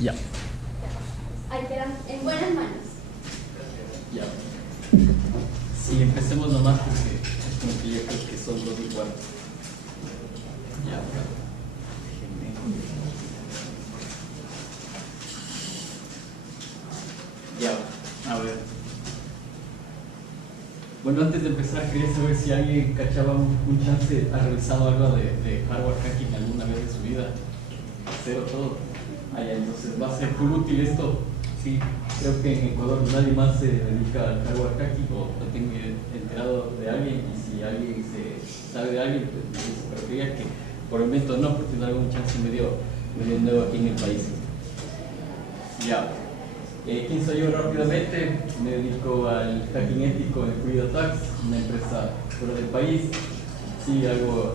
Ya. Ahí quedan en buenas manos. Ya. Sí, empecemos nomás porque es como que yo creo que son dos iguales. Ya. Ya, a ver. Bueno, antes de empezar quería saber si alguien cachaba un chance, ha realizado algo de hardware hacking alguna vez en su vida. Cero todo. Ah, ya, entonces va a ser muy útil esto. Sí, creo que en Ecuador nadie más se dedica al hardware hacking o no tengo enterado de alguien, y si alguien se sabe de alguien, pues me dice, pero creía que por el momento no, porque es algo un chance medio nuevo aquí en el país. Ya. ¿Quién soy yo rápidamente? Me dedico al hacking ético en Free Attacks, una empresa fuera del país. Sí, hago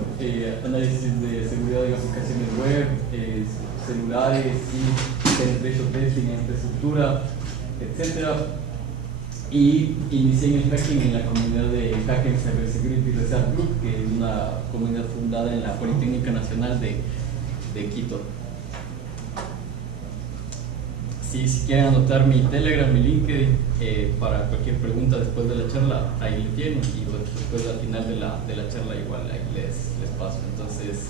análisis de seguridad de aplicaciones web, celulares, sí, penetration testing en infraestructura, etc. Y inicié en el hacking en la comunidad de Hacking Cybersecurity Research Group, que es una comunidad fundada en la Politécnica Nacional de Quito. Sí, si quieren anotar mi Telegram, mi LinkedIn, para cualquier pregunta después de la charla, ahí lo tienen, y después al final de la charla igual ahí les paso. Entonces,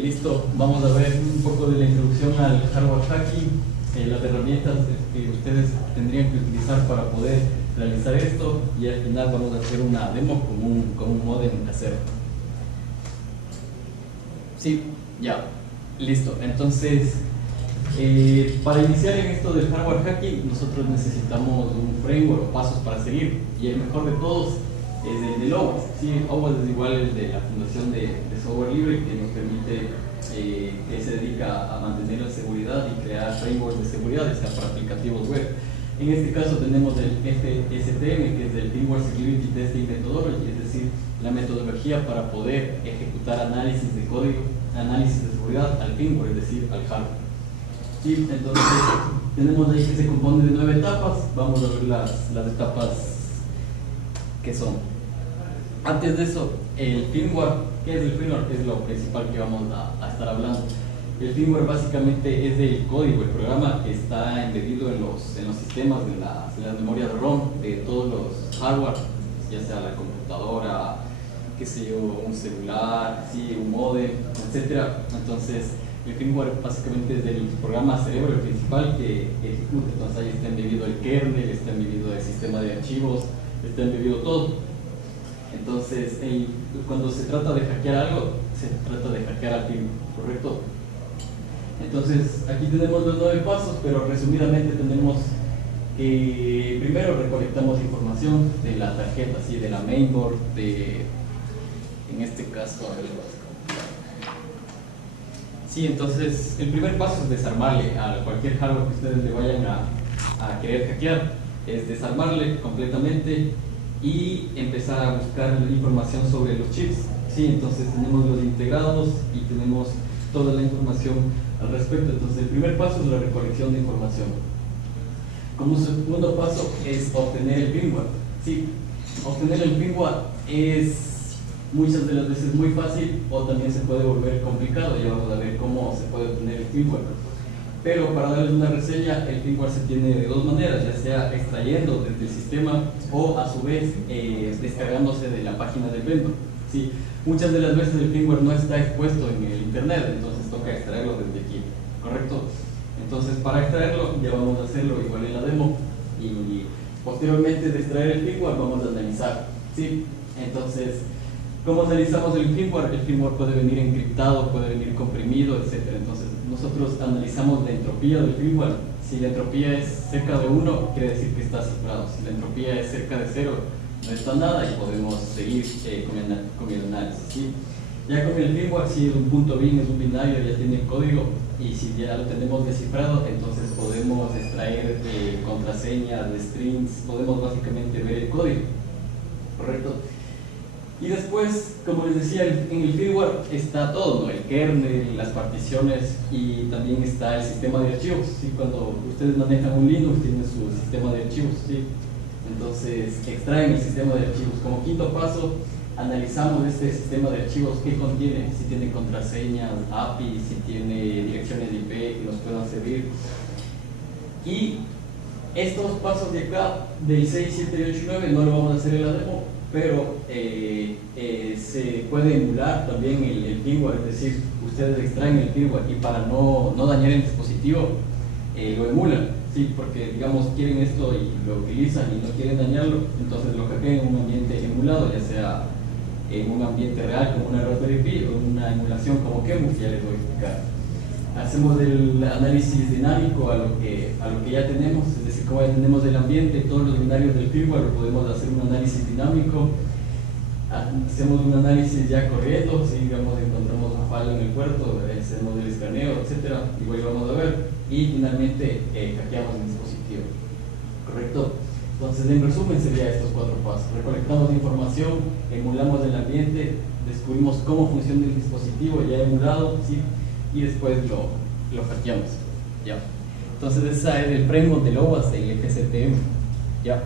listo, vamos a ver un poco de la introducción al hardware hacking, las herramientas que ustedes tendrían que utilizar para poder realizar esto, y al final vamos a hacer una demo con un modem casero. Sí, ya, listo. Entonces, para iniciar en esto del hardware hacking, nosotros necesitamos un framework o pasos para seguir, y el mejor de todos es el de OWASP. Sí, OWASP es igual el de la Fundación de Software Libre, que nos permite, que se dedica a mantener la seguridad y crear frameworks de seguridad, ya sea para aplicativos web. En este caso tenemos el FSTM, que es el Firmware Security Testing Methodology, es decir, la metodología para poder ejecutar análisis de código, análisis de seguridad al firmware, es decir, al hardware. Sí, entonces tenemos ahí que se compone de 9 etapas. Vamos a ver las etapas que son. Antes de eso, el firmware. ¿Qué es el firmware? Es lo principal que vamos a estar hablando. El firmware básicamente es el código, el programa que está embedido en los sistemas, en las memorias ROM de todos los hardware, ya sea la computadora, qué sé yo, un celular, sí, un modem, etc. Entonces, el firmware básicamente es el programa cerebro principal que ejecuta. Entonces ahí está embebido el kernel, está embebido el sistema de archivos, está embebido todo. Entonces, cuando se trata de hackear algo, se trata de hackear al firmware, ¿correcto? Entonces, aquí tenemos los 9 pasos, pero resumidamente tenemos que primero recolectamos información de la tarjeta, ¿sí? De la mainboard, en este caso, a ver, sí, entonces el primer paso es desarmarle a cualquier hardware que ustedes le vayan a querer hackear, es desarmarle completamente y empezar a buscar información sobre los chips. Sí, entonces tenemos los integrados y tenemos toda la información al respecto. Entonces el primer paso es la recolección de información. Como segundo paso es obtener el firmware. Sí, obtener el firmware es muchas de las veces muy fácil, o también se puede volver complicado. Ya vamos a ver cómo se puede obtener el firmware. Pero para darles una reseña, el firmware se tiene de dos maneras, ya sea extrayendo desde el sistema o a su vez descargándose de la página del vendor. Sí, muchas de las veces el firmware no está expuesto en el internet, entonces toca extraerlo desde aquí, ¿correcto? Entonces, para extraerlo ya vamos a hacerlo igual en la demo, y posteriormente de extraer el firmware vamos a analizar. Sí, entonces, ¿cómo analizamos el firmware? El firmware puede venir encriptado, puede venir comprimido, etc. Entonces, nosotros analizamos la entropía del firmware. Si la entropía es cerca de 1, quiere decir que está cifrado. Si la entropía es cerca de 0, no está nada, y podemos seguir con el análisis. ¿Sí? Ya con el firmware, si es un punto bin, es un binario, ya tiene el código, y si ya lo tenemos descifrado, entonces podemos extraer contraseñas, strings, podemos básicamente ver el código, ¿correcto? Y después, como les decía, en el firmware está todo, ¿no? El kernel, las particiones, y también está el sistema de archivos. ¿Sí? Cuando ustedes manejan un Linux, tienen su sistema de archivos. ¿Sí? Entonces, extraen el sistema de archivos. Como quinto paso, analizamos este sistema de archivos, qué contiene, si tiene contraseñas, API, si tiene direcciones de IP que nos puedan servir. Y estos pasos de acá, del 6, 7, 8 y 9, no lo vamos a hacer en la demo, pero se puede emular también el firmware, es decir, ustedes extraen el firmware y para no dañar el dispositivo, lo emulan, ¿sí? Porque digamos quieren esto y lo utilizan y no quieren dañarlo, entonces lo hackean en un ambiente emulado, ya sea en un ambiente real como una Raspberry Pi o en una emulación como QEMU, que ya les voy a explicar. Hacemos el análisis dinámico a lo que ya tenemos, es decir, como ya tenemos el ambiente, todos los binarios del firmware, lo podemos hacer un análisis dinámico. Hacemos un análisis ya corriendo, si digamos encontramos un fallo en el puerto, hacemos el escaneo, etcétera, igual lo vamos a ver, y finalmente hackeamos el dispositivo. ¿Correcto? Entonces, en resumen, sería estos 4 pasos. Recolectamos información, emulamos el ambiente, descubrimos cómo funciona el dispositivo ya emulado, ¿sí? Y después lo hackeamos. ¿Ya? Entonces, ese es el framework del OWASP, el FSTM. ¿Ya?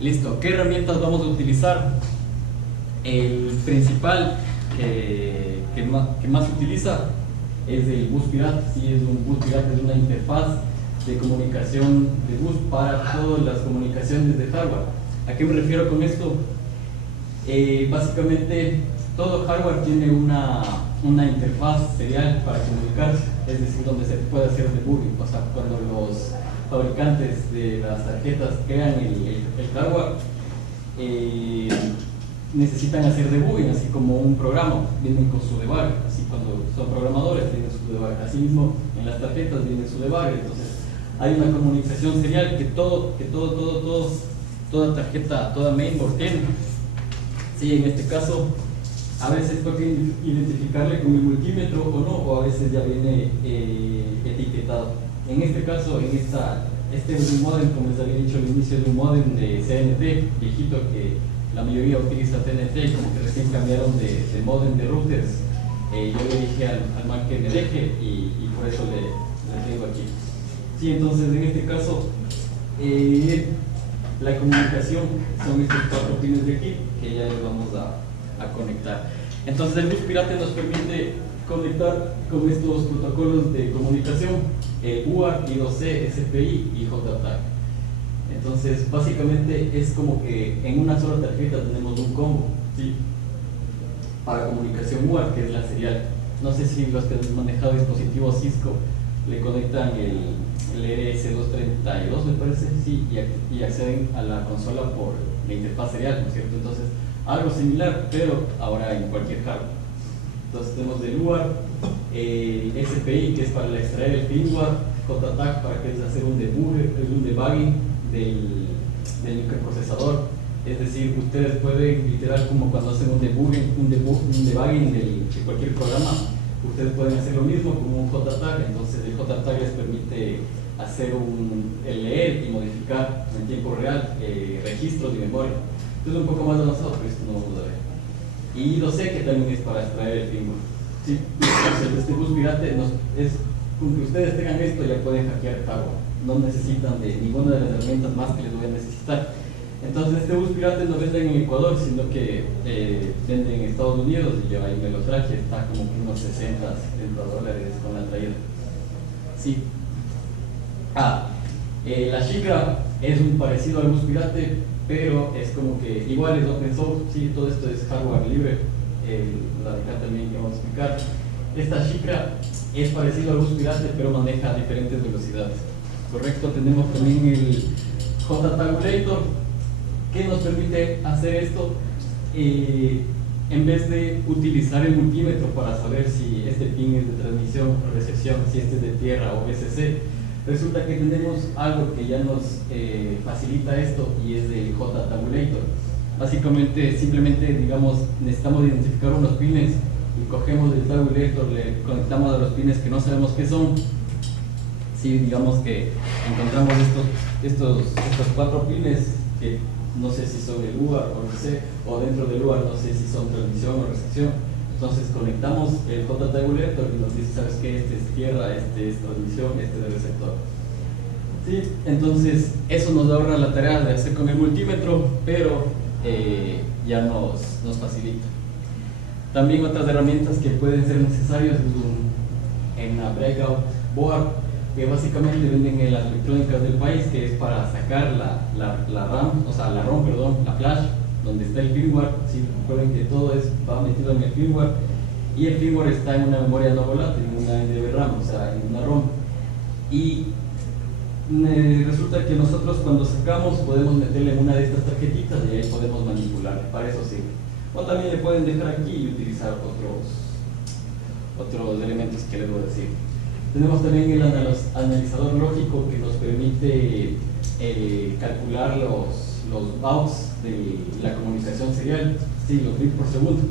Listo. ¿Qué herramientas vamos a utilizar? El principal que más se utiliza es el bus pirata. Sí, es un bus pirata, es una interfaz de comunicación de bus para todas las comunicaciones de hardware. ¿A qué me refiero con esto? Básicamente todo hardware tiene una interfaz serial para comunicarse, es decir, donde se puede hacer debugging. O sea, cuando los fabricantes de las tarjetas crean el hardware, necesitan hacer debugging, así como un programa, vienen con su debug, así cuando son programadores tienen su debug, así mismo en las tarjetas viene su debug. Entonces hay una comunicación serial que toda tarjeta, toda mainboard tiene. Sí, en este caso a veces toca identificarle con el multímetro o no, o a veces ya viene etiquetado. En este caso, este es un modem, como les había dicho al inicio, de un modem de CNT viejito que la mayoría utiliza TNT, como que recién cambiaron de modem de routers. Yo le dije al man que me deje y por eso le tengo aquí. Sí, entonces en este caso la comunicación son estos 4 pines de aquí que ya les vamos a conectar. Entonces el bus pirata nos permite conectar con estos protocolos de comunicación, UART, I2C, SPI y JTAG. Entonces básicamente es como que en una sola tarjeta tenemos un combo, ¿sí? Para comunicación UART, que es la serial. No sé si los que han manejado dispositivos Cisco le conectan el RS232, me parece, sí, y acceden a la consola por la interfaz serial, ¿no es cierto? Entonces, algo similar, pero ahora en cualquier hardware. Entonces tenemos el UART, el SPI, que es para extraer el firmware, JTAG para que es hacer un debugging del microprocesador. Es decir, ustedes pueden, literal, como cuando hacen un debugging de cualquier programa, ustedes pueden hacer lo mismo con un JTAG. Entonces el JTAG les permite hacer leer y modificar en tiempo real registros de memoria. Esto es un poco más avanzado, pero esto no vamos a ver. Y I2C, que también es para extraer el firmware. Sí, entonces este bus pirate con que ustedes tengan esto ya pueden hackear hardware. No necesitan de ninguna de las herramientas más que les voy a necesitar. Entonces este bus pirate no venden en Ecuador, sino que venden en Estados Unidos, y yo ahí me lo traje, está como que unos 60, $70 con la traída. Sí. La Shikra es un parecido al bus pirate, pero es como que igual es open source, sí, todo esto es hardware libre, la de acá también que vamos a explicar. Esta Shikra es parecido al bus pirate, pero maneja diferentes velocidades. Correcto, tenemos también el JTagulator, que nos permite hacer esto en vez de utilizar el multímetro para saber si este pin es de transmisión o recepción, si este es de tierra o VCC. Resulta que tenemos algo que ya nos facilita esto, y es el JTagulator. Básicamente, simplemente, digamos, necesitamos identificar unos pines y cogemos el tabulator, le conectamos a los pines que no sabemos qué son. Si digamos que encontramos estos 4 pines que no sé si son el UART o no sé, o dentro del UART no sé si son transmisión o recepción. Entonces conectamos el JTagulator y nos dice, ¿sabes qué? Este es tierra, este es transmisión, este es el receptor. ¿Sí? Entonces eso nos ahorra la tarea de hacer con el multímetro, pero ya nos facilita. También otras herramientas que pueden ser necesarias en la breakout board, que básicamente venden en las electrónicas del país, que es para sacar la RAM, o sea, la ROM, perdón, la flash, donde está el firmware. Sí, recuerden que todo va metido en el firmware, y el firmware está en una memoria no volátil, en una NVRAM, o sea, en una ROM. Y resulta que nosotros cuando sacamos podemos meterle en una de estas tarjetitas y ahí podemos manipular, para eso sirve. O también le pueden dejar aquí y utilizar otros elementos que les voy a decir. Tenemos también el analizador lógico, que nos permite calcular los bauts de la comunicación serial, sí, los bits por segundo.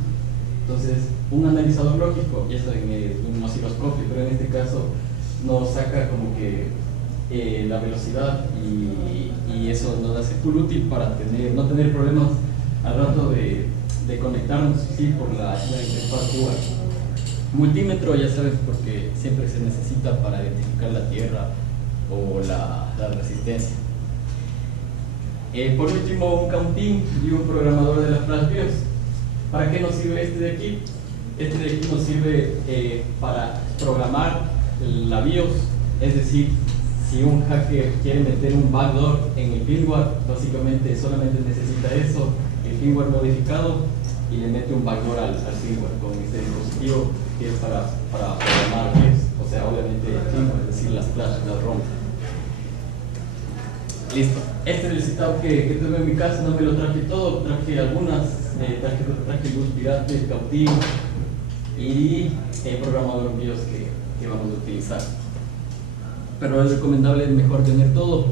Entonces, un analizador lógico, y eso en un osciloscopio, pero en este caso nos saca como que la velocidad, y eso nos hace full útil para no tener problemas al rato de conectarnos, sí, por la interfaz dual. Multímetro, ya sabes, porque siempre se necesita para identificar la tierra o la resistencia. Por último, un counting y un programador de la flash BIOS. ¿Para qué nos sirve este de aquí? Este de aquí nos sirve para programar la BIOS, es decir, si un hacker quiere meter un backdoor en el firmware, básicamente solamente necesita eso, el firmware modificado, y le mete un backdoor al firmware con este dispositivo que es para programar BIOS, o sea, obviamente el firmware, es decir, las flash, las ROM. Listo. Este es el setup que tuve en mi casa, no me lo traje todo, traje algunas, traje luz pirate, cautivo y el programador BIOS que vamos a utilizar. Pero es recomendable mejor tener todo,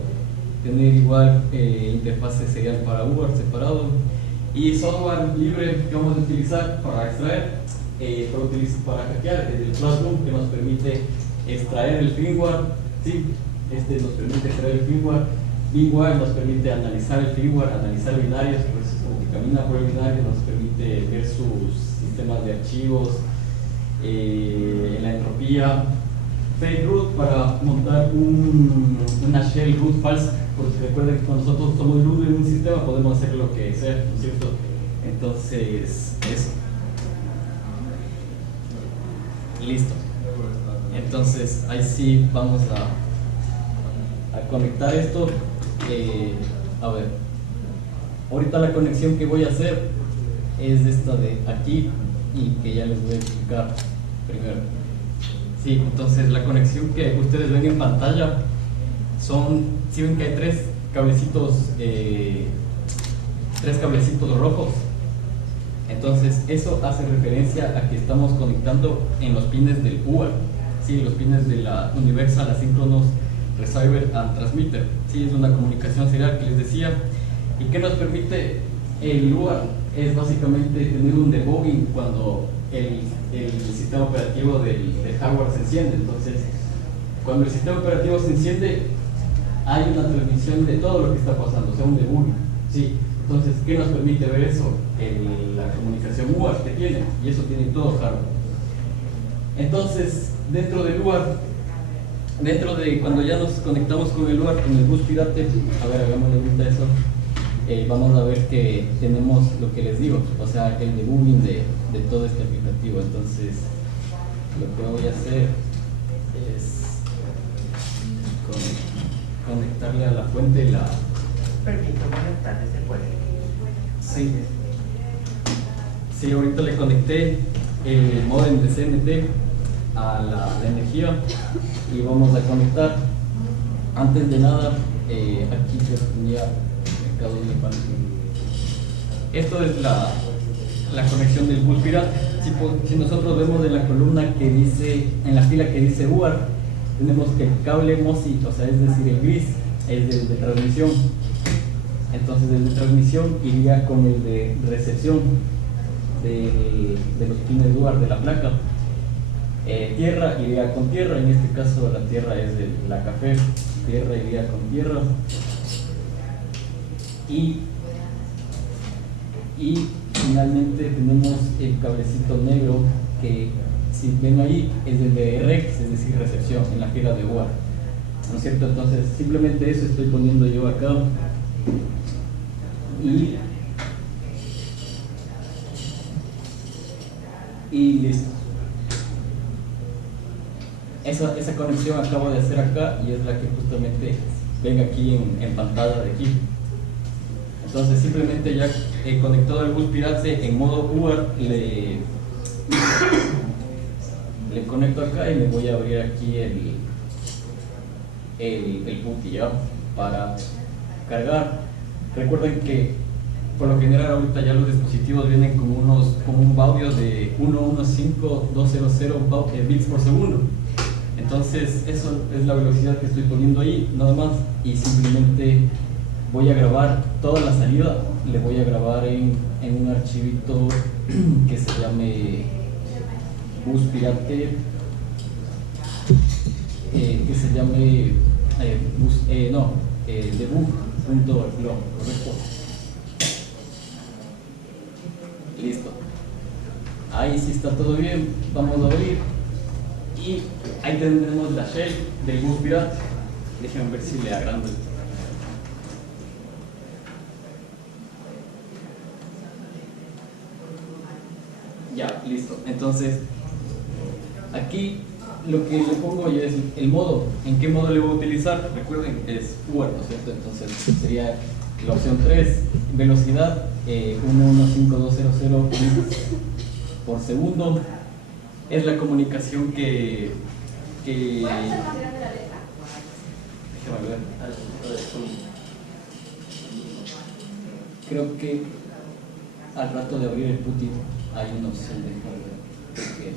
tener igual interfase serial para UART separado y software libre que vamos a utilizar para extraer, para hackear, el Classroom, que nos permite extraer el firmware, ¿sí? Este nos permite extraer el firmware. Igual nos permite analizar el firmware, analizar binarios, pues como que camina por el binario, nos permite ver sus sistemas de archivos, la entropía. Fake root, para montar una shell root falsa, porque recuerden que cuando nosotros somos root en un sistema podemos hacer lo que sea, ¿no es cierto? Entonces, eso. Listo. Entonces, ahí sí vamos a conectar esto. A ver, ahorita la conexión que voy a hacer es esta de aquí, y que ya les voy a explicar primero. Sí, entonces la conexión que ustedes ven en pantalla si ven que hay tres cablecitos rojos. Entonces eso hace referencia a que estamos conectando en los pines del UART, sí, los pines de la Universal Asynchronous Receiver and Transmitter. Sí, es una comunicación serial que les decía. ¿Y qué nos permite el UART? Es básicamente tener un debugging cuando el sistema operativo del hardware se enciende. Entonces, cuando el sistema operativo se enciende, hay una transmisión de todo lo que está pasando, o sea, un debugging. ¿Sí? Entonces, ¿qué nos permite ver eso? La comunicación UART que tiene, y eso tiene todo hardware. Entonces, dentro del UART, cuando ya nos conectamos con el UART, con el bus pirate, a ver, hagamos ahorita eso, vamos a ver que tenemos lo que les digo, o sea, el debugging de todo este aplicativo. Entonces, lo que voy a hacer es conectarle a la fuente Permito conectarle, ¿se puede? Sí. Sí, ahorita le conecté el modem de CNT a la energía y vamos a conectar. Antes de nada, aquí yo tenía mercado de pan. Esto es la conexión del bus pirate. Si nosotros vemos en la columna que dice, en la fila que dice UART, tenemos que el cable MOSI, o sea, es decir, el gris, es de transmisión. Entonces, el de transmisión iría con el de recepción de los pines UART de la placa. Tierra iría con tierra, en este caso la tierra es de la café, tierra iría con tierra. Y finalmente tenemos el cablecito negro que, si ven ahí, es el de REX, es decir, recepción, en la fila de UART, ¿no es cierto? Entonces, simplemente eso estoy poniendo yo acá. Y y listo. Esa conexión acabo de hacer acá y es la que justamente ven aquí en pantalla de aquí. Entonces simplemente ya he conectado el bus Pirate en modo UART, le conecto acá y me voy a abrir aquí el PuTTY ya para cargar. Recuerden que por lo general ahorita ya los dispositivos vienen con un audio de 115.200 bits por segundo. Entonces eso es la velocidad que estoy poniendo ahí, nada más, y simplemente voy a grabar toda la salida, le voy a grabar en un archivito que se llame bus pirate, que se llame debug.lo, correcto. Listo. Ahí sí está todo bien, vamos a abrir. Y ahí tendremos la shell del bus pirate. Déjenme ver si le agrando. Ya, listo. Entonces, aquí lo que le pongo ya es el modo. ¿En qué modo le voy a utilizar? Recuerden, es UART, ¿no es cierto? Entonces sería la opción 3, velocidad 115.200 bits por segundo. Es la comunicación que ¿Puedes hacer más grande la letra? déjame ver. Creo que al rato de abrir el PuTTY hay una opción de carga. Creo que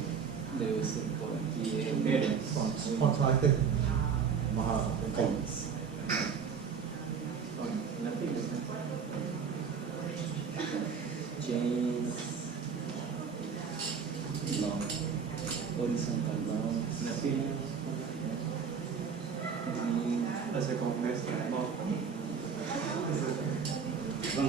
debe ser por aquí. Contracted. Comments. James. No. Horizontal no. Hace como un mes, no. No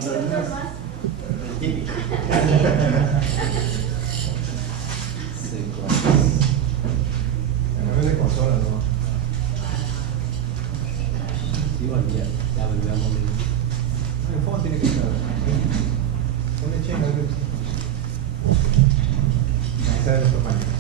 es de consola, ¿no? Igual ya veamos. El fondo tiene que estar. Una chenga, esa es nuestra máquina.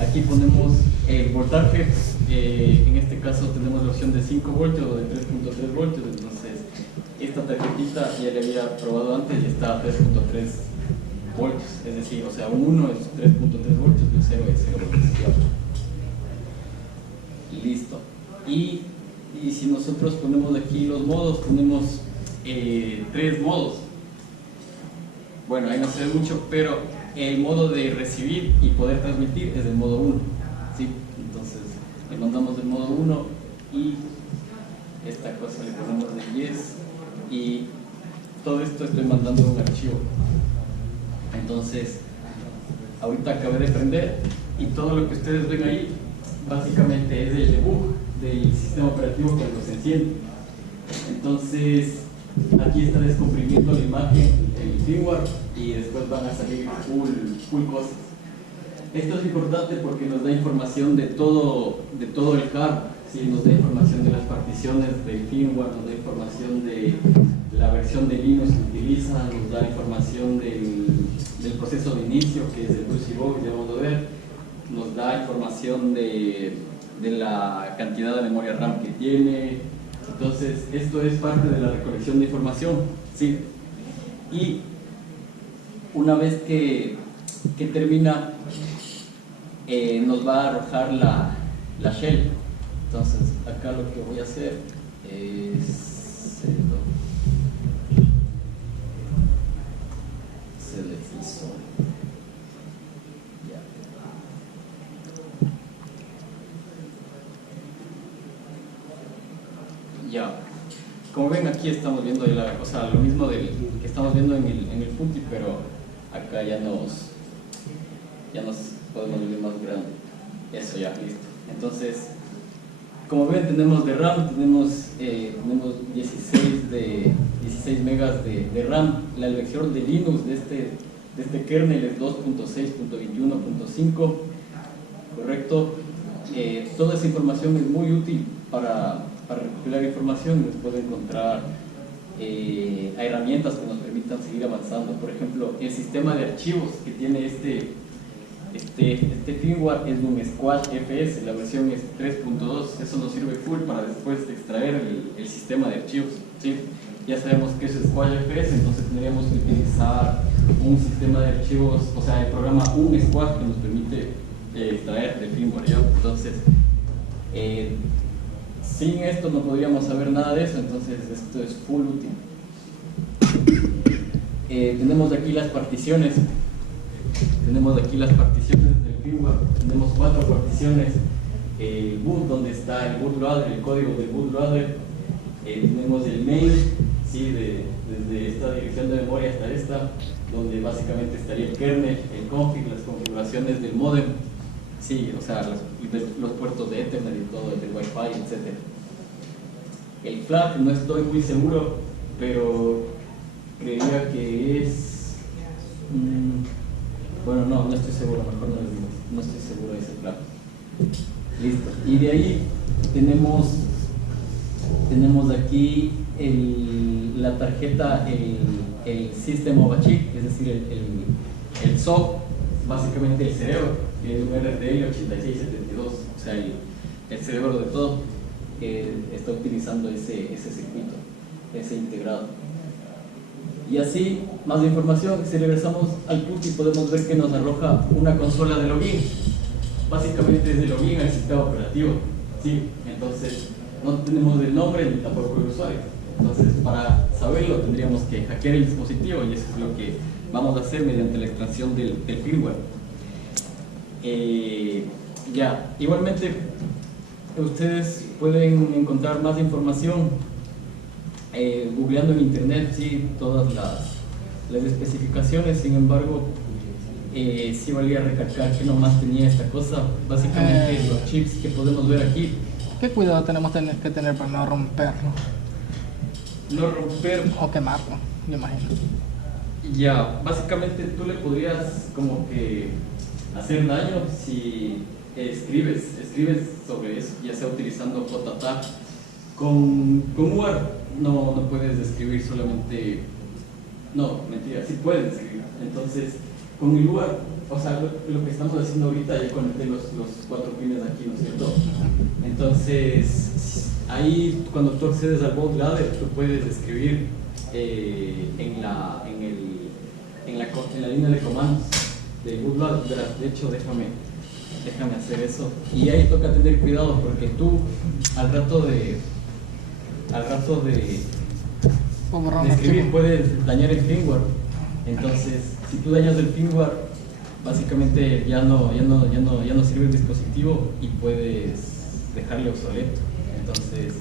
Aquí ponemos el voltaje, en este caso tenemos la opción de 5 voltios o de 3.3 voltios, entonces esta tarjetita ya le había probado antes y está a 3.3 voltios, es decir, o sea, un 1 es 3.3 voltios y un 0 es 0 voltios. Listo. Y si nosotros ponemos aquí los modos, ponemos 3 modos. Bueno, ahí no se ve mucho, pero el modo de recibir y poder transmitir es el modo 1, ¿sí? Entonces le mandamos el modo 1 y esta cosa le ponemos de yes y todo esto estoy mandando un archivo. Entonces ahorita acabé de prender y todo lo que ustedes ven ahí básicamente es el debug del sistema operativo cuando se enciende. Entonces aquí está descomprimiendo la imagen, el firmware, y después van a salir full cosas. Esto es importante porque nos da información de todo el hardware, ¿sí? Nos da información de las particiones del firmware, nos da información de la versión de Linux que utiliza, nos da información del proceso de inicio, que es el Pulse Box, ya vamos a ver, nos da información de la cantidad de memoria RAM que tiene. Entonces, esto es parte de la recolección de información, ¿sí? Y una vez que termina, nos va a arrojar la shell. Entonces, acá lo que voy a hacer es seleccionar. Ya, como ven aquí estamos viendo lo mismo que estamos viendo en el PuTTY, pero acá ya nos podemos ver más grande. Eso ya, listo. Entonces, como ven, tenemos de RAM, tenemos 16 megas de RAM. La elección de Linux de de este kernel es 2.6.21.5, correcto. Toda esa información es muy útil para recopilar información y después encontrar herramientas que nos permitan seguir avanzando. Por ejemplo, el sistema de archivos que tiene este firmware es de un Squash FS, la versión es 3.2. Eso nos sirve full para después extraer el sistema de archivos, ¿sí? Ya sabemos que es Squash FS, entonces tendríamos que utilizar un sistema de archivos, o sea, el programa Squash que nos permite extraer del firmware, ¿ya? Entonces, sin esto no podríamos saber nada de eso, entonces esto es full útil. Tenemos aquí las particiones. Tenemos aquí las particiones del firmware. Tenemos 4 particiones. El boot, donde está el bootloader, el código del bootloader. Tenemos el main, ¿sí? Desde esta dirección de memoria hasta esta, donde básicamente estaría el kernel, el config, las configuraciones del modem, sí, o sea, los puertos de Ethernet y todo, del Wi-Fi, etc. El flag no estoy muy seguro, pero creía que es... bueno, no estoy seguro, mejor no les digo, no estoy seguro de ese flag. Listo. Y de ahí tenemos aquí la tarjeta, el System of a Chip, es decir, el SOC, básicamente el cerebro, que es un RTL 8672, o sea, el cerebro de todo, que está utilizando ese circuito, ese integrado. Y así, más información, si regresamos al PUTI podemos ver que nos arroja una consola de login, básicamente es de login al sistema operativo, ¿sí? Entonces, no tenemos el nombre ni tampoco el usuario. Entonces, para saberlo tendríamos que hackear el dispositivo y eso es lo que vamos a hacer mediante la extracción del firmware. Ya, igualmente ustedes pueden encontrar más información googleando en internet, sí, todas las especificaciones. Sin embargo, sí valía recalcar que nomás tenía esta cosa, básicamente los chips que podemos ver aquí. ¿Qué cuidado tenemos que tener para no romperlo? No romper o quemarlo, me imagino. Ya, básicamente tú le podrías como que hacer daño si escribes sobre eso, ya sea utilizando JTAG. Con UART no puedes escribir solamente, no, mentira, sí puedes escribir. Entonces, con el UART, o sea, lo que estamos haciendo ahorita, ya conecté los 4 pines aquí, ¿no es cierto? Entonces, ahí cuando tú accedes al bootloader, tú puedes escribir en la línea de comandos del bootloader. De hecho, déjame hacer eso. Y ahí toca tener cuidado porque tú al rato de escribir puedes dañar el firmware. Entonces, si tú dañas el firmware, básicamente ya no sirve el dispositivo y puedes dejarle obsoleto. Entonces,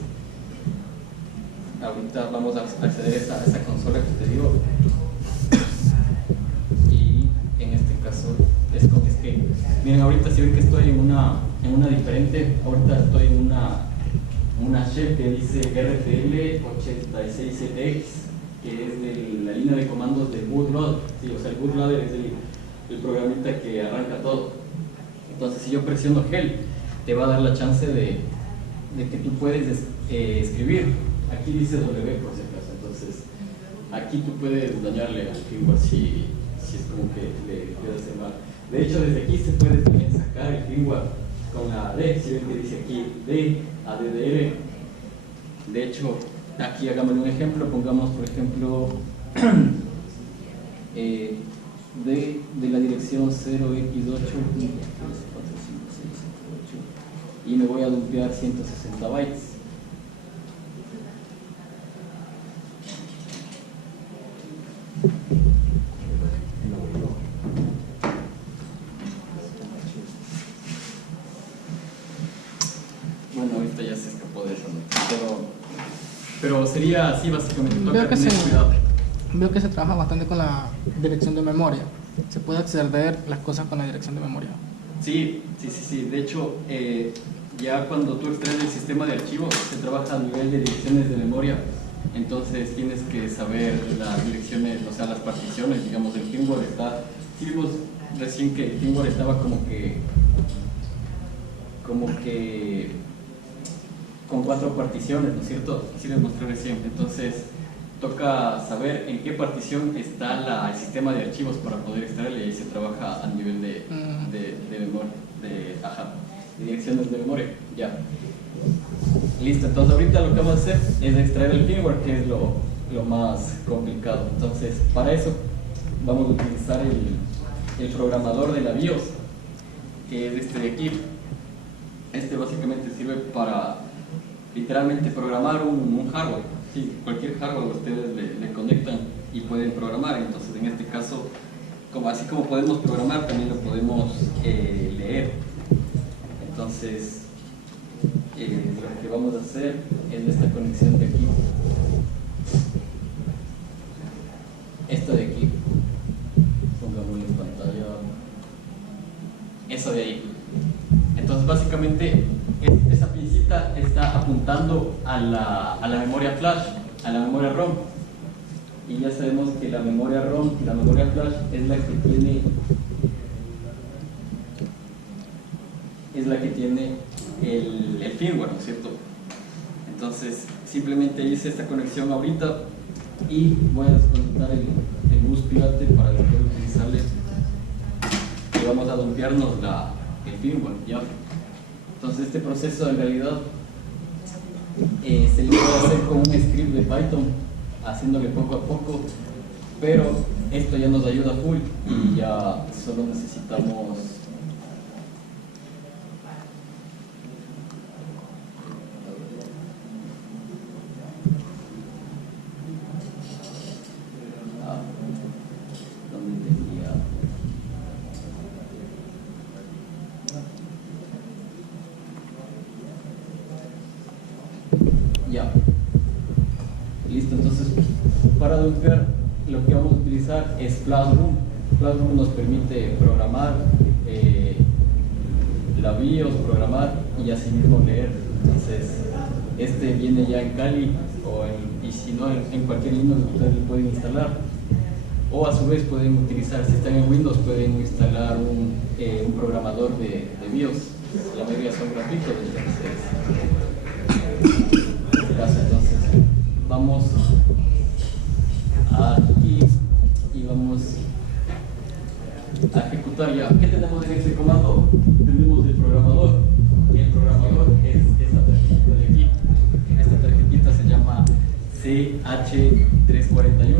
ahorita vamos a acceder a esa consola que te digo. Y en este caso es que, miren, ahorita si ven que estoy en una diferente, ahorita estoy en una shell que dice RTL86X, que es de la línea de comandos del bootloader, ¿sí? O sea, el bootloader es el programita que arranca todo. Entonces, si yo presiono Help, te va a dar la chance de que tú puedes escribir. Aquí dice W por si acaso, entonces aquí tú puedes dañarle al firmware si es como que le hace mal. De hecho, desde aquí se puede también sacar el firmware con la D, si ven que dice aquí D, ADDR. De hecho, aquí hagamos un ejemplo, pongamos por ejemplo de la dirección 0x8 y me voy a dumpear 160 bytes. Bueno, ahorita ya se escapó de eso, ¿no? Pero sería así básicamente. Veo que se trabaja bastante con la dirección de memoria. Se puede acceder las cosas con la dirección de memoria. Sí. De hecho, ya cuando tú extraes el sistema de archivos, se trabaja a nivel de direcciones de memoria Entonces tienes que saber las direcciones, o sea, las particiones, digamos, el firmware está, si vimos recién que el firmware estaba como que con 4 particiones, ¿no es cierto? Así les mostré recién. Entonces toca saber en qué partición está el sistema de archivos para poder extraerle, y ahí se trabaja a nivel de memoria, de direcciones de memoria. Ya. Listo, entonces ahorita lo que vamos a hacer es extraer el firmware, que es lo más complicado. Entonces, para eso vamos a utilizar el programador de la BIOS, que es este de aquí. Este básicamente sirve para literalmente programar un hardware. Sí, cualquier hardware ustedes le conectan y pueden programar. Entonces, en este caso, así como podemos programar, también lo podemos leer. Entonces, lo que vamos a hacer es esta conexión de aquí, esto de aquí, pongámoslo en pantalla, eso de ahí. Entonces básicamente esa pincita está apuntando a la memoria flash, a la memoria ROM, y ya sabemos que la memoria ROM y la memoria flash es la que tiene el firmware, ¿no es cierto? Entonces simplemente hice esta conexión ahorita y voy a desconectar el bus pirate para poder utilizarle, y vamos a dumpearnos el firmware, ¿ya? Entonces este proceso en realidad se lo puede hacer con un script de Python, haciéndole poco a poco, pero esto ya nos ayuda full y ya solo necesitamos ya. Listo, entonces para dumpear lo que vamos a utilizar es Flashroom. Flashroom nos permite programar la BIOS, programar y asimismo leer. Entonces este viene ya en Kali y si no en cualquier Linux ustedes lo pueden instalar, o a su vez pueden utilizar, si están en Windows pueden instalar un programador de BIOS. La mayoría son gratuitos, entonces vamos aquí y vamos a ejecutar ya. ¿Qué tenemos en este comando? Tenemos el programador, y el programador es esta tarjetita de aquí. Esta tarjetita se llama CH341.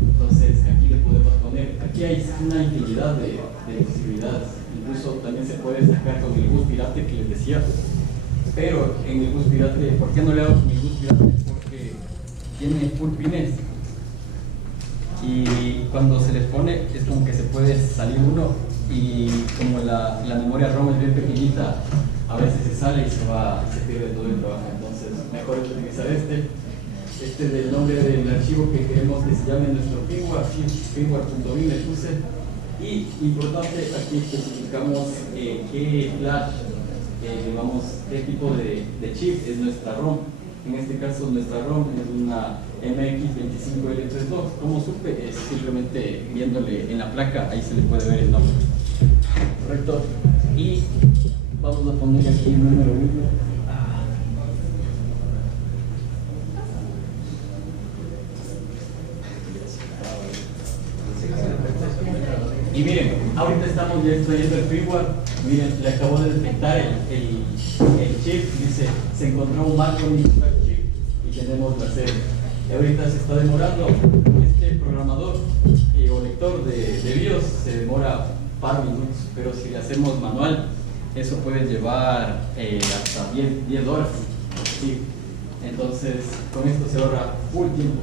Entonces aquí le podemos poner, aquí hay una infinidad de posibilidades. Incluso también se puede sacar con el bus pirate que les decía. Pero en el bus pirate, ¿por qué no le hago con el bus pirate? Porque tiene full pines y cuando se les pone es como que se puede salir uno, y como la memoria ROM es bien pequeñita, a veces se sale y se pierde todo el trabajo. Entonces mejor es utilizar este es el nombre del archivo que queremos que se llame nuestro firmware, firmware.bin le puse, y importante, aquí especificamos qué flash, qué tipo de chip es nuestra ROM. En este caso nuestra ROM es una MX25L32. ¿Cómo supe? Es simplemente viéndole en la placa, ahí se le puede ver el nombre. Correcto. Y vamos a poner aquí el número 1. Y miren, ahorita estamos ya extrayendo el firmware. Miren, le acabo de detectar el chip, dice, se encontró un marco en el chip y tenemos la serie. Y ahorita se está demorando. Este programador o lector de BIOS se demora par minutos, pero si le hacemos manual, eso puede llevar hasta 10 horas. Sí. Entonces, con esto se ahorra full tiempo.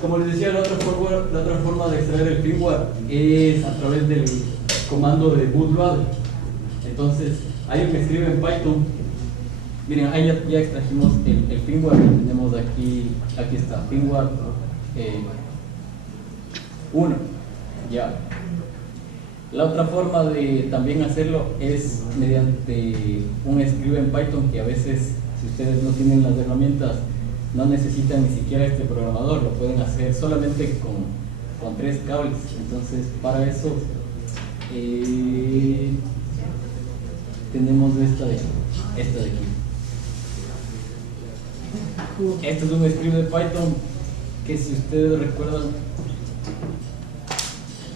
Como les decía, la otra forma de extraer el firmware es a través del comando de bootloader. Entonces, hay que escribe en Python. Miren, ahí ya extrajimos el firmware que tenemos aquí está, firmware 1. Ya. La otra forma de también hacerlo es mediante un script en Python, que a veces, si ustedes no tienen las herramientas, no necesitan ni siquiera este programador, lo pueden hacer solamente con 3 cables. Entonces para eso tenemos esta de aquí. Este es un script de Python que, si ustedes recuerdan,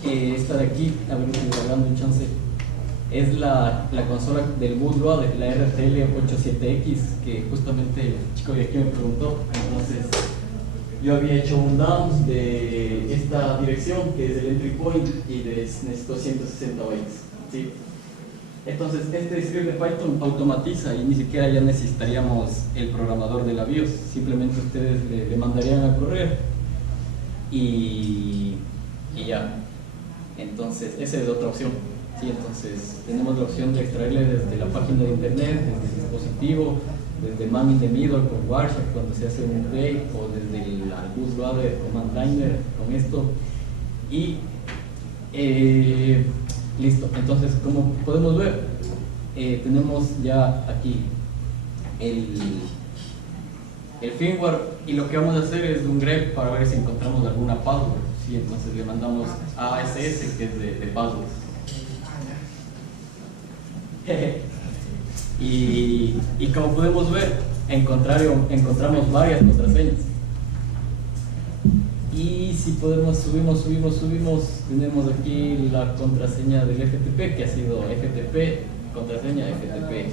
esta de aquí, a ver si estoy hablando un chance, es la consola del bootloader, la RTL87X, que justamente el chico de aquí me preguntó. Entonces yo había hecho un dump de esta dirección, que es el entry point, y necesito 160 bytes, ¿sí? Entonces este script de Python automatiza y ni siquiera ya necesitaríamos el programador de la BIOS, simplemente ustedes le mandarían a correr y ya. Entonces esa es otra opción, ¿sí? Entonces tenemos la opción de extraerle desde la página de internet, desde el dispositivo, desde man in the middle con Warshak cuando se hace un update, o desde el bootloader command liner con esto, y listo. Entonces, como podemos ver, tenemos ya aquí el firmware, y lo que vamos a hacer es un grep para ver si encontramos alguna password, ¿sí? Entonces le mandamos a ASS, que es de passwords. Y como podemos ver, encontramos varias contraseñas. Y si podemos, subimos, tenemos aquí la contraseña del FTP, que ha sido FTP, contraseña FTP.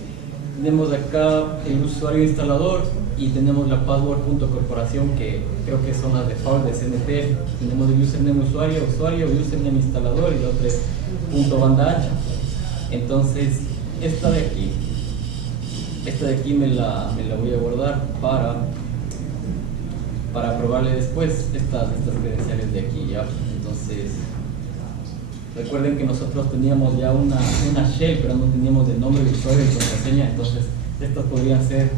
Tenemos acá el usuario instalador y tenemos la password.corporación, que creo que son las default de CNT. Tenemos el username usuario, username instalador, y la otra es .banda ancha. Entonces, esta de aquí me la voy a guardar para probarle después estas credenciales de aquí, ¿ya? Entonces, recuerden que nosotros teníamos ya una shell, pero no teníamos el nombre de usuario y contraseña. Entonces estos podrían ser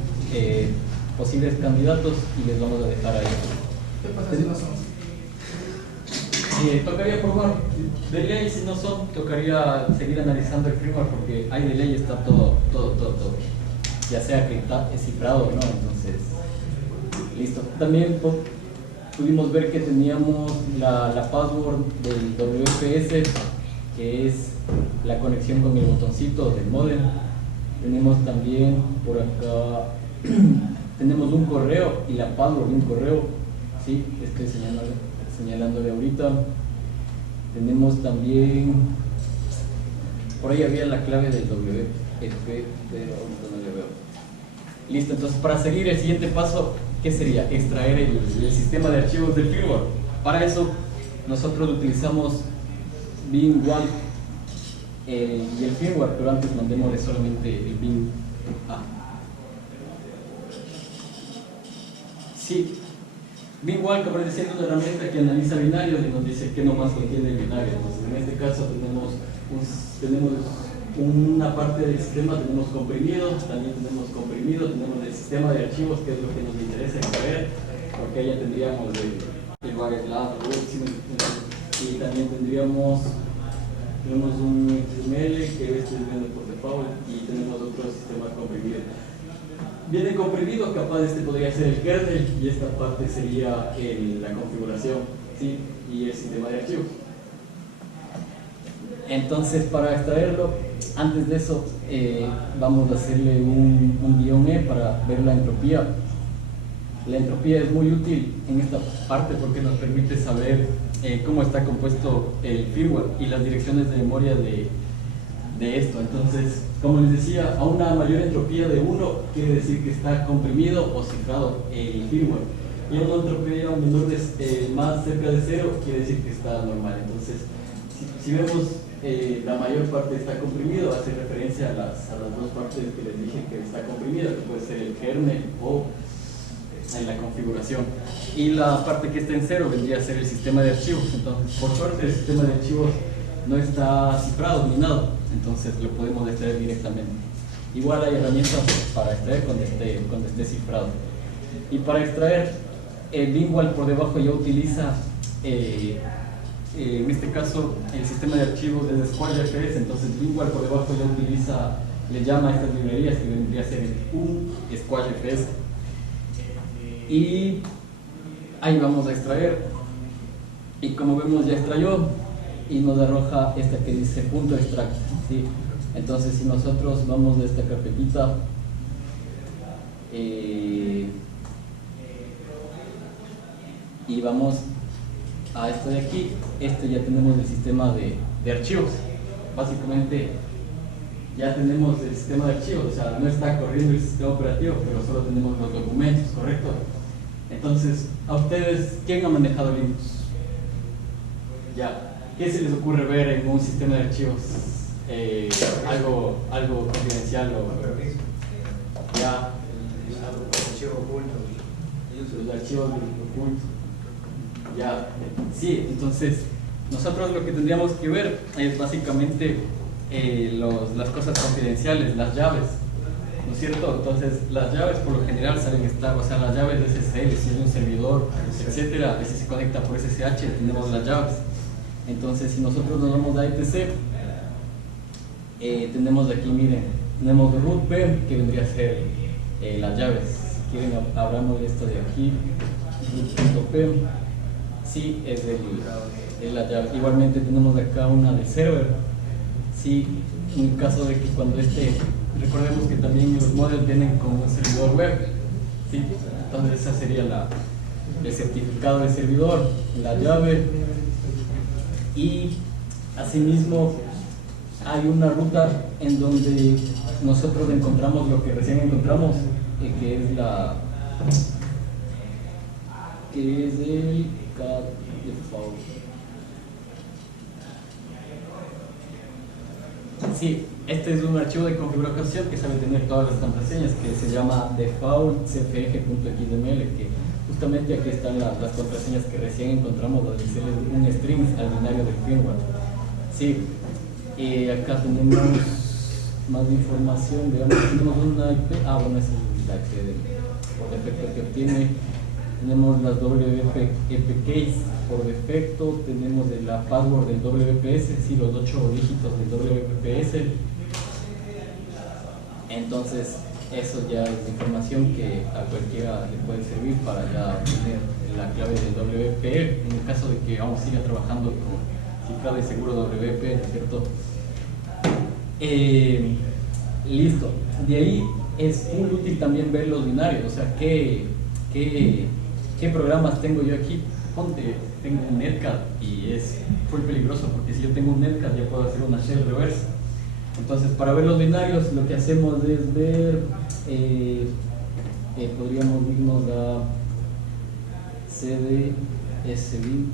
posibles candidatos, y les vamos a dejar ahí. ¿Qué pasa si no son? Tocaría probar de ley. Si no son, tocaría seguir analizando el firmware, porque hay de ley, está todo, ya sea cifrado o no. Entonces, listo. También pudimos ver que teníamos la password del WPS, que es la conexión con el botoncito del modem. Tenemos también por acá tenemos un correo y la password de un correo, ¿sí? Estoy señalándole ahorita. Tenemos también, por ahí había la clave del WP, pero ahorita no le veo. Listo. Entonces, para seguir el siguiente paso, ¿qué sería? Extraer el sistema de archivos del firmware. Para eso nosotros utilizamos bin.wal y el firmware, pero antes mandémosle solamente el bin. Sí, bin.wal, como les decía, es una herramienta que analiza binarios y nos dice qué nomás contiene el binario. Entonces, en este caso tenemos una parte del sistema, tenemos comprimido, tenemos el sistema de archivos, que es lo que nos interesa extraer, porque ahí ya tendríamos el variable, y también tenemos un XML que estoy viendo por default, y tenemos otro sistema comprimido. Viene comprimido, capaz este podría ser el kernel, y esta parte sería la configuración, ¿sí? Y el sistema de archivos. Entonces, para extraerlo, antes de eso, vamos a hacerle un guión E para ver la entropía. La entropía es muy útil en esta parte porque nos permite saber cómo está compuesto el firmware y las direcciones de memoria de esto. Entonces, como les decía, a una mayor entropía de 1 quiere decir que está comprimido o cifrado el firmware, y a una entropía menor más cerca de 0 quiere decir que está normal. Entonces, si vemos la mayor parte está comprimido, hace referencia a las dos partes que les dije que está comprimido, que puede ser el kernel o en la configuración, y la parte que está en 0 vendría a ser el sistema de archivos. Entonces, por suerte, el sistema de archivos no está cifrado ni nada, entonces lo podemos extraer directamente. Igual hay herramientas para extraer cuando esté cifrado. Y para extraer, bin.wal por debajo ya utiliza en este caso el sistema de archivos es SquashFS. Entonces bin.wal por debajo ya le llama a estas librerías, que vendría a ser un SquashFS. y ahí vamos a extraer, y como vemos ya extrayó y nos arroja esta que dice punto extract, ¿sí? Entonces si nosotros vamos de esta carpetita y vamos a esto de aquí, ya tenemos el sistema de archivos. Básicamente ya tenemos el sistema de archivos, o sea, no está corriendo el sistema operativo, pero solo tenemos los documentos, ¿correcto? Entonces, a ustedes, ¿quién ha manejado Linux? Ya, ¿qué se les ocurre ver en un sistema de archivos? Algo confidencial o... Ya, los archivos ocultos. Ya, sí, entonces nosotros lo que tendríamos que ver es básicamente las cosas confidenciales, las llaves, ¿no es cierto? Entonces las llaves por lo general salen o sea, las llaves de SSL, si es un servidor, etcétera, a veces se conecta por SSH, tenemos las llaves. Entonces si nosotros nos vamos a etc, tenemos aquí, miren, tenemos root p, que vendría a ser las llaves. Si quieren abramos esto de aquí, root.p, sí, es la llave. Igualmente tenemos acá una de server, sí, en caso de que cuando recordemos que también los modelos vienen con un servidor web, sí, entonces esa sería el certificado de servidor, la llave, y asimismo hay una ruta en donde nosotros encontramos lo que recién encontramos, que es el cat default. Sí, este es un archivo de configuración que sabe tener todas las contraseñas, que se llama default cfg.xml, que justamente aquí están las contraseñas que recién encontramos, donde dice un string al binario del firmware. Sí, acá tenemos más información, veamos, tenemos una IP, bueno, esa es la IP por defecto que obtiene. Tenemos las WP keys por defecto, tenemos la password del WPS, sí, los 8 dígitos del WPS. Entonces, eso ya es información que a cualquiera le puede servir para ya obtener la clave del WP, en el caso de que vamos a seguir trabajando con cifrado de seguro WP, ¿no es cierto? Listo. De ahí es muy útil también ver los binarios, o sea, ¿qué programas tengo yo aquí? Ponte, tengo un netcat y es muy peligroso porque si yo tengo un netcat ya puedo hacer una shell reverse. Entonces, para ver los binarios lo que hacemos es ver, podríamos irnos a cdsbin.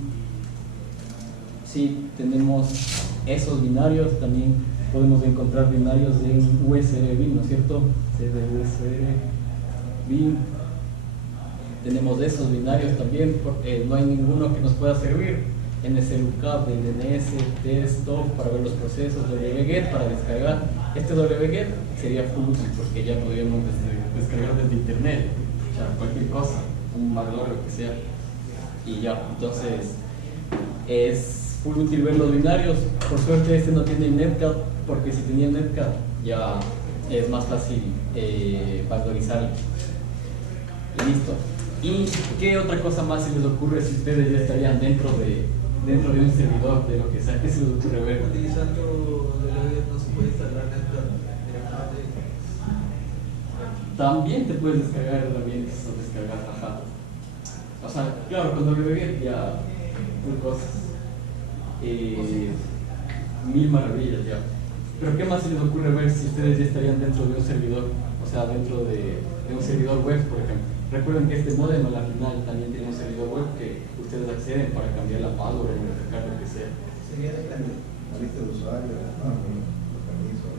Sí, tenemos esos binarios, también podemos encontrar binarios en usrbin, ¿no es cierto? cdusrbin. Tenemos esos binarios también, porque no hay ninguno que nos pueda servir. NSLookup, DNS, tstop para ver los procesos, wget para descargar. Este wget sería full útil porque ya podríamos descargar desde internet, o sea, cualquier cosa, un malware, lo que sea, y ya. Entonces es full útil ver los binarios. Por suerte este no tiene netcat, porque si tenía netcat ya es más fácil valorizarlo. Listo. ¿Y qué otra cosa más se les ocurre si ustedes ya estarían dentro de un servidor, de lo que sea? ¿Qué se les ocurre ver? Utilizando DLL no se puede instalar netcat directamente. También te puedes descargar herramientas o descargar, ajá. O sea, claro, con wget ya mil cosas. Mil maravillas ya. Pero ¿qué más se les ocurre ver si ustedes ya estarían dentro de un servidor? O sea, dentro de un servidor web, por ejemplo. Recuerden que este modem a la final también tiene un servidor web que ustedes acceden para cambiar la password o modificar lo que sea. Sería la lista de usuarios, los permisos.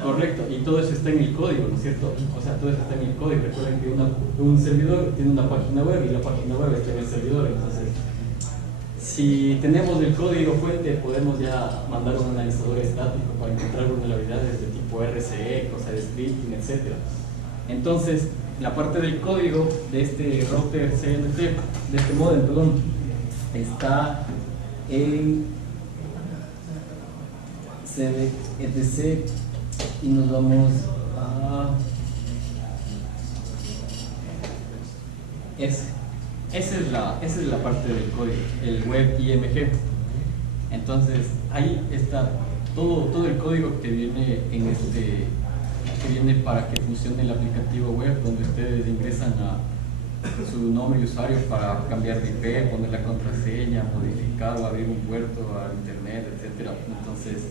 Correcto, y todo eso está en el código, ¿no es cierto? O sea, todo eso está en el código. Recuerden que un servidor tiene una página web y la página web está en el servidor. Entonces, si tenemos el código fuente, podemos ya mandar un analizador estático para encontrar vulnerabilidades de tipo RCE, cosa de scripting, etc. Entonces, la parte del código de este router CNT, de este modem, perdón, está en cd/etc y nos vamos a esa es la parte del código, el web IMG. Entonces ahí está todo el código que viene que viene para que funcione el aplicativo web, donde ustedes ingresan a su nombre y usuario para cambiar de IP, poner la contraseña, modificar o abrir un puerto a internet, etc. Entonces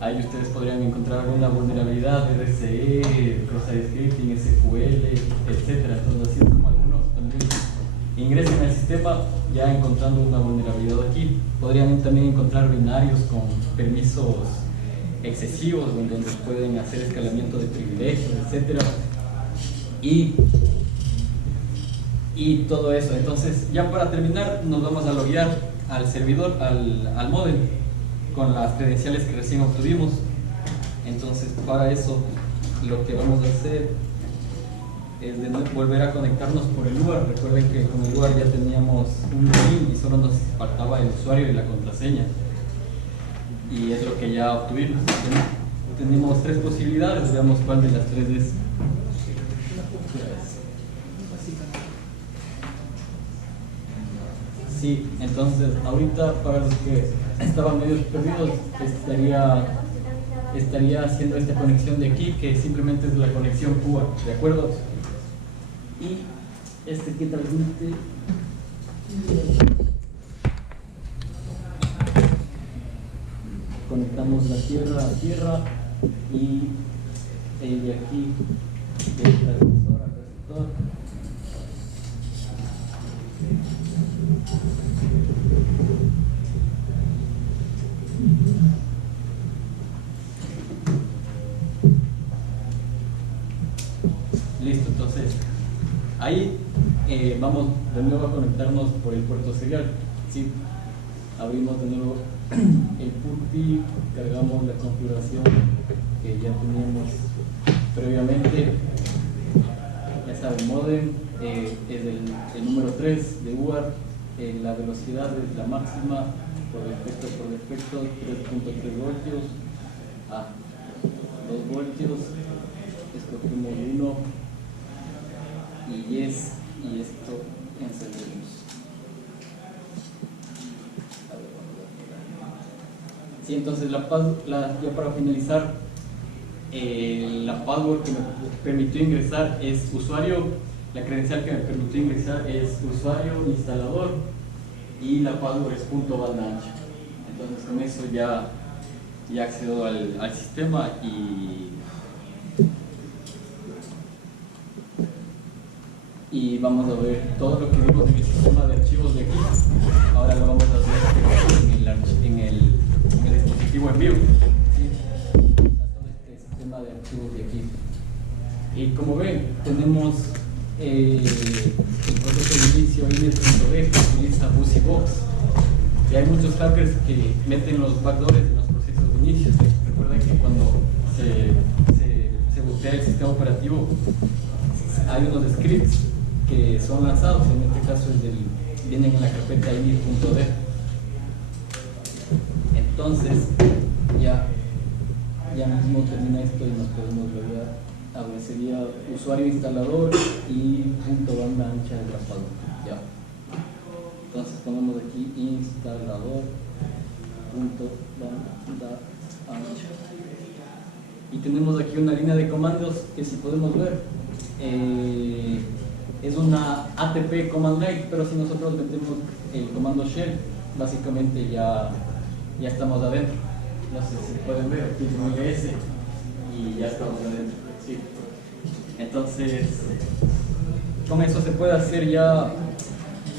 ahí ustedes podrían encontrar alguna vulnerabilidad de RCE, cross-site scripting, SQL, etc. Entonces así como algunos también ingresen al sistema ya encontrando una vulnerabilidad aquí. Podrían también encontrar binarios con permisos excesivos donde pueden hacer escalamiento de privilegios, etc. Y todo eso. Entonces ya para terminar nos vamos a loguear al servidor, al modem con las credenciales que recién obtuvimos. Entonces para eso lo que vamos a hacer es volver a conectarnos por el UART. Recuerden que con el UART ya teníamos un login y solo nos faltaba el usuario y la contraseña, y es lo que ya obtuvimos. Tenemos tres posibilidades, veamos cuál de las tres es. Sí, entonces ahorita para los que estaban medio perdidos estaría haciendo esta conexión de aquí, que simplemente es la conexión Cuba, ¿de acuerdo? Y que transmite conectamos la tierra a tierra y de aquí del transmisor al receptor. Listo, entonces ahí vamos de nuevo a conectarnos por el puerto serial. ¿Sí? Abrimos de nuevo el PuTTY, cargamos la configuración que ya teníamos previamente. Ya saben, modem es el número 3 de UART, la velocidad es la máxima por defecto 3.3 voltios a 2 voltios. Escogemos 1 y yes, y esto encendemos. Sí, entonces ya para finalizar, la password que me permitió ingresar es usuario, la credencial que me permitió ingresar es usuario, instalador, y la password es .banda ancha. Entonces con eso ya accedo al sistema y vamos a ver todo lo que vimos en el sistema de archivos de aquí. Ahora lo vamos a ver en el dispositivo en vivo. ¿Sí? Todo este sistema de archivos de aquí. Y como ven, tenemos el proceso de inicio INET.d que utiliza BusyBox. Y hay muchos hackers que meten los backdoors en los procesos de inicio. Recuerden que cuando se bootea el sistema operativo, hay unos scripts que son lanzados, en este caso vienen en la carpeta init.d. Entonces ya mismo termina esto y nos podemos loguear. A ver, sería usuario instalador y banda ancha de la password. Ya. Entonces ponemos aquí instalador banda ancha. Y tenemos aquí una línea de comandos que, si podemos ver, es una ATP command line, pero si nosotros metemos el comando shell, básicamente ya estamos adentro. No sé si pueden ver, aquí es S y ya estamos adentro. Sí. Entonces, con eso se puede hacer ya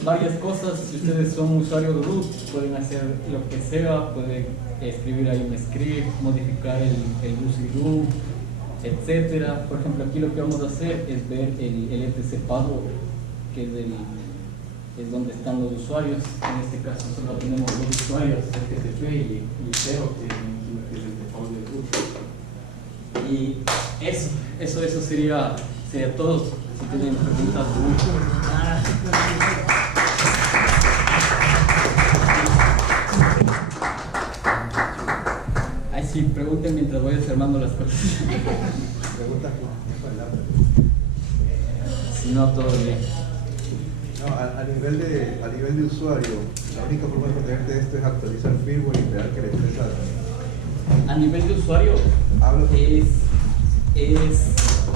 varias cosas. Si ustedes son usuarios de root, pueden hacer lo que sea, pueden escribir ahí un script, modificar el UCRoot, etcétera. Por ejemplo, aquí lo que vamos a hacer es ver el etc password, que es donde están los usuarios. En este caso solo tenemos dos usuarios, FTP y Teo, que es el default de root. Y eso sería todo. Si tienen preguntas, sí, pregunten mientras voy desarmando las cosas. Preguntas con palabras. Si no, todo bien. No, a nivel de usuario, la única forma de protegerte de esto es actualizar firmware y esperar que la empresa... A nivel de usuario, Hablo con-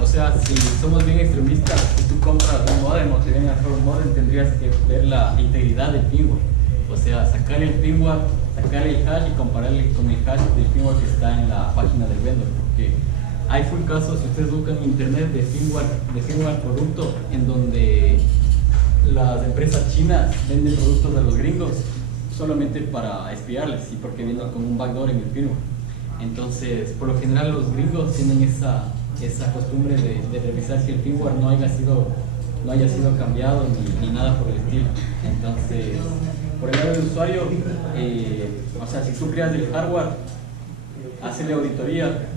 o sea, si somos bien extremistas, si tú compras un modem o te vienen a hacer un modem, tendrías que ver la integridad del firmware. O sea, sacar el firmware, sacar el hash y compararle con el hash del firmware que está en la página del vendor. Porque hay full casos, si ustedes buscan en internet, de firmware corrupto, en donde las empresas chinas venden productos a los gringos solamente para espiarles y porque vienen con un backdoor en el firmware. Entonces, por lo general los gringos tienen esa costumbre de revisar si el firmware no haya sido cambiado ni nada por el estilo. Entonces, por el lado del usuario, o sea, si tú creas el hardware, hazle auditoría